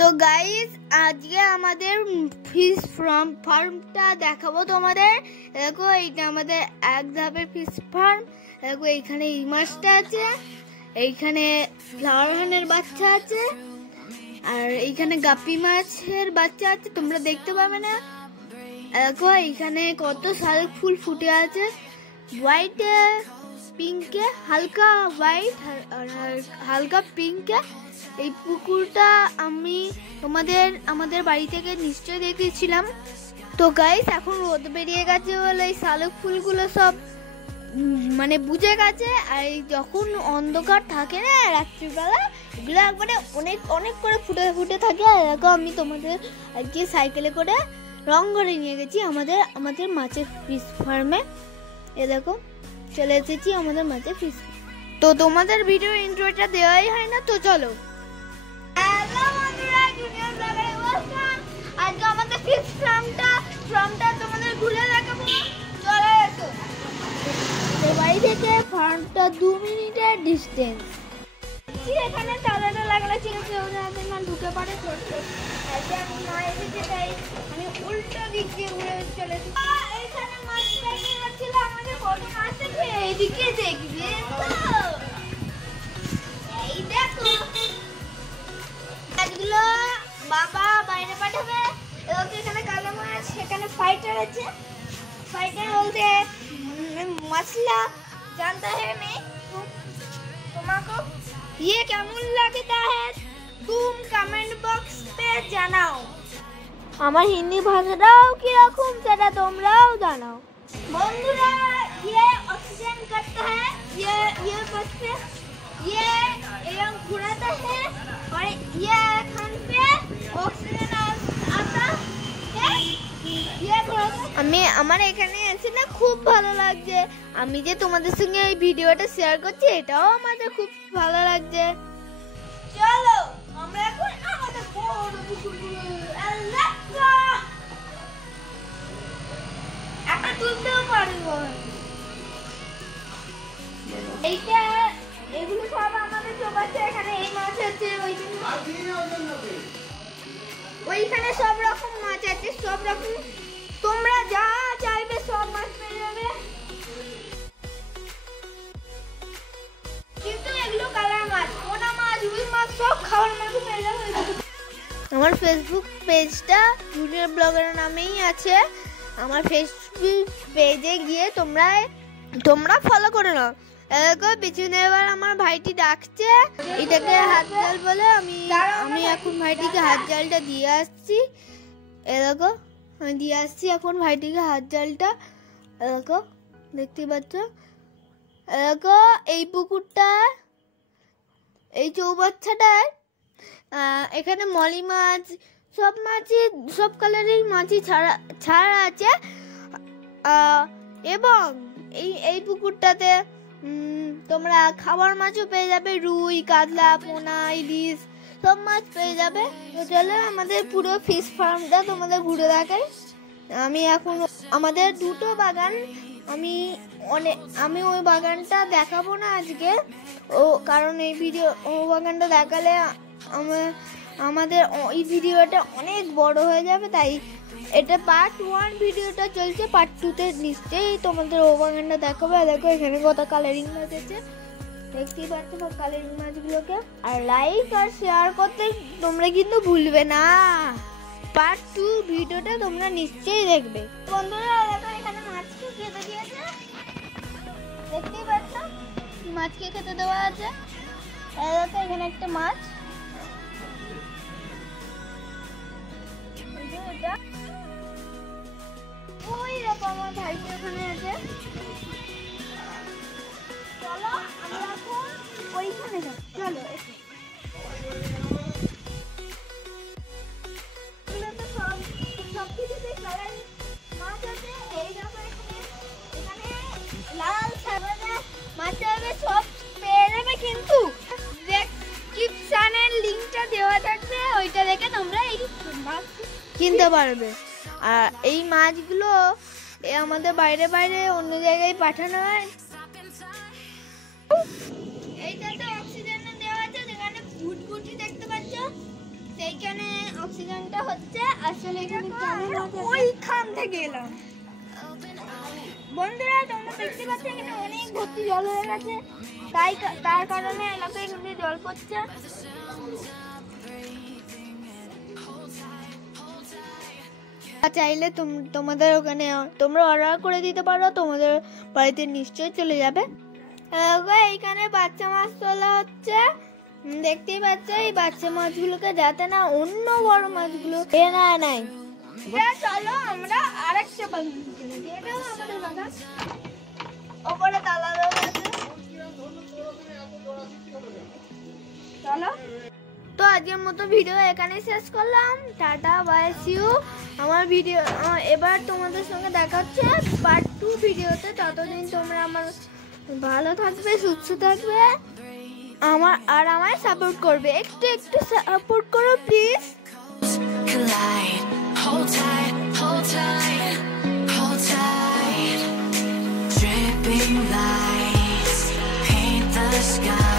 তো গাইস আজকে আমাদের ফিশ ফার্মটা দেখাবো তোমাদের। দেখো এইটা আমাদের এক ধাপের ফিশ ফার্ম। দেখো এইখানে এই মাছটা আছে, এইখানে ফ্লাওয়ার হানের বাচ্চা আছে, আর এইখানে গাপ্পি মাছের বাচ্চা আছে, তোমরা দেখতে পাবে না। দেখো এইখানে কত শালুক ফুল ফুটে আছে, হোয়াইটে পিঙ্কে, হালকা হোয়াইট আর হালকা পিঙ্কে। এই পুকুরটা আমি আমাদের বাড়ি থেকে নিশ্চয়ই দেখেছিলাম। তো গাইস এখন রোদ বেরিয়ে গেছে বলে এই শালুক ফুলগুলো সব মানে বুঝে গেছে। আর যখন অন্ধকার থাকে না রাত্রিবেলা, এগুলো একবারে অনেক অনেক করে ফুটে ফুটে থাকে। আর দেখো আমি তোমাদের আজকে সাইকেলে করে রং করে নিয়ে গেছি আমাদের মাছের ফিশ ফার্মে। এ দেখো চলে এসেছি আমাদের মাছের ফিশ। তো তোমাদের ভিডিও ইন্ট্রোটা দেওয়াই হয় না, তো চলো। হ্যালো বন্ধুরা, জুনিয়র ব্লগারে ওয়েলকাম। আজকে আমাদের ফিশ ফার্মটা তোমাদের ঘুরে দেখাবো, চলে এসো। এই বাড়ি থেকে ফার্মটা 2 মিনিটের ডিস্টেন্স। এখানে তালাটা লাগানো ছিল, কেউ যাতে না ঢুকে পড়ে। আজকে আমি মা এসেছে তাই আমি উল্টো দিক দিয়ে ঘুরে চলেছি। এইখানে মাছটা ছিল, আমাদের কত মাছ আছে এইদিকে দেখবে তো। এই দেখো মাছগুলো বাবা বাইরে পাঠাবে। এখানে কালো মাছ, সেখানে ফাইটার আছে। फाइटर बोलते हैं मसला जानता है मैं तुमको ये কেমন लगता है तुम कमेंट बॉक्स पे জানাও। আমার হিন্দি ভাষাটাও কি রকম সেটা তোমরাও জানাও বন্ধুরা। ये ऑक्सीजन करता है, ये बस पे ये एयरम घुराता है और ये खान पे ऑक्सीजन आता है। আমার এখানে এসে না খুব ভালো লাগছে। আমি যে তোমাদের সঙ্গে এই ভিডিওটা শেয়ার করছি এটাও আমাদের খুব ভালো লাগছে। চলো আমরা এখন আমাদের বড় পুকুরগুলো একটা তুলতেও পারবো। এইটা এগুলো সব আমাদের চোবাচ্ছে। এখানে এই মাছ আছে, ওইখানে সব রকম মাছ আছে, সব রকম তোমরা যা চাইবে সব মাছ পেয়ে যাবে। কিন্তু এগুলো কালার মাছ, পোনা মাছ, রুই মাছ সব খাওয়ার মাছ পেয়ে যাবে। আমার ফেসবুক পেজটা জুনিয়র ব্লগার নামেই আছে। আমার ফেসবুক পেজে গিয়ে তোমরা ফলো করে নাও। দেখো পিছনে এবার আমার ভাইটি ডাকছে, এটাকে হাত জাল বলে। আমি এখন ভাইটিকে হাত জালটা দিয়ে আসছি। দেখো আমি দিয়ে আসছি এখন ভাইটিকে হাত জালটা। দেখো দেখতে পাচ্ছ। দেখো এই পুকুরটা, এই চৌবাচ্চাটার এখানে মলি মাছ, সব মাছই সব কালারের মাছই ছাড়া আছে। এবং এই পুকুরটাতে তোমরা খাবার মাছও পেয়ে যাবে, রুই, কাতলা, পোনা, ইলিশ সব মাছ পেয়ে যাবে। তো চলো আমাদের পুরো ফিশ ফার্মটা তোমাদের ঘুরে দেখাই। আমি এখন আমাদের দুটো বাগান, আমি ওই বাগানটা দেখাবো না আজকে, কারণ ওই বাগানটা দেখালে আমাদের এই ভিডিওটা অনেক বড় হয়ে যাবে। তাই এটা পার্ট 1 ভিডিওটা চলছে, পার্ট 2তে নিশ্চয়ই তোমাদের ও বাগানটা দেখাবো। দেখো এখানে কত কালারিং মাছ আছে, দেখতেই পাচ্ছ সব কালারিং মাছগুলোকে। আর লাইক আর শেয়ার করতে তোমরা কিন্তু ভুলবে না। পার্ট 2 ভিডিওটা তোমরা নিশ্চয়ই দেখবে। বন্ধুরা দেখো এখানে মাছকে খেতে দিয়েছে, দেখতেই পাচ্ছ মাছকে খেতে দেওয়া আছে। দেখো এখানে একটা মাছ, ওই দেখো আমার ভাইটি ওখানে আছে। চলো আমরা এখন ওইখানে যাই। চলো সব কিছুতে কালার মাছ আছে। এই দেখো এখানে লাল সাদা মাছ হবে, সব পেয়ে যাবে। কিন্তু ডেসক্রিপশনের লিঙ্কটা দেওয়া থাকবে, ওইটা দেখে তোমরা এই মাছ কিনতে পারবে। আর এই মাছগুলো আমাদের বাইরে অন্য জায়গায় পাঠানো হয়। এইটাতে অক্সিজেন দেওয়া আছে, যেখানে ফুটফুটি দেখতে পাচ্ছ সেইখানে হচ্ছে আসলে এখানে ওইখান থেকে এলাম। বন্ধুরা তোমরা দেখতে পাচ্ছ এখানে অনেক ভর্তি জল হয়ে গেছে, তার কারণে এলাকায় এখানে জল পড়ছে। চাইলে তোমাদের ওখানে তোমরা অর্ডার করে দিতে পারো, তোমাদের বাড়িতে নিশ্চয়ই চলে যাবে। এইখানে বাচ্চা মাছ তোলা হচ্ছে, দেখতেই পাচ্ছ। এই বাচ্চা মাছগুলোকে যাতে না অন্য বড় মাছগুলো নাই। চলো আমরা আরেকটা ওপরে তালা দেওয়া আছে, চলো। তো আজকের মতো ভিডিও এখানে শেষ করলাম। Tata bye see you. আমার ভিডিও এবার তোমাদের সঙ্গে দেখা হচ্ছে পার্ট 2 ভিডিওতে। ততদিন তোমরা আমার ভালো থাকবে, সুস্থ থাকবে, আমায় সাপোর্ট করবে। একটু সাপোর্ট করো please. Hold tight, hold tight, hold tight. Dripping lights paint the sky.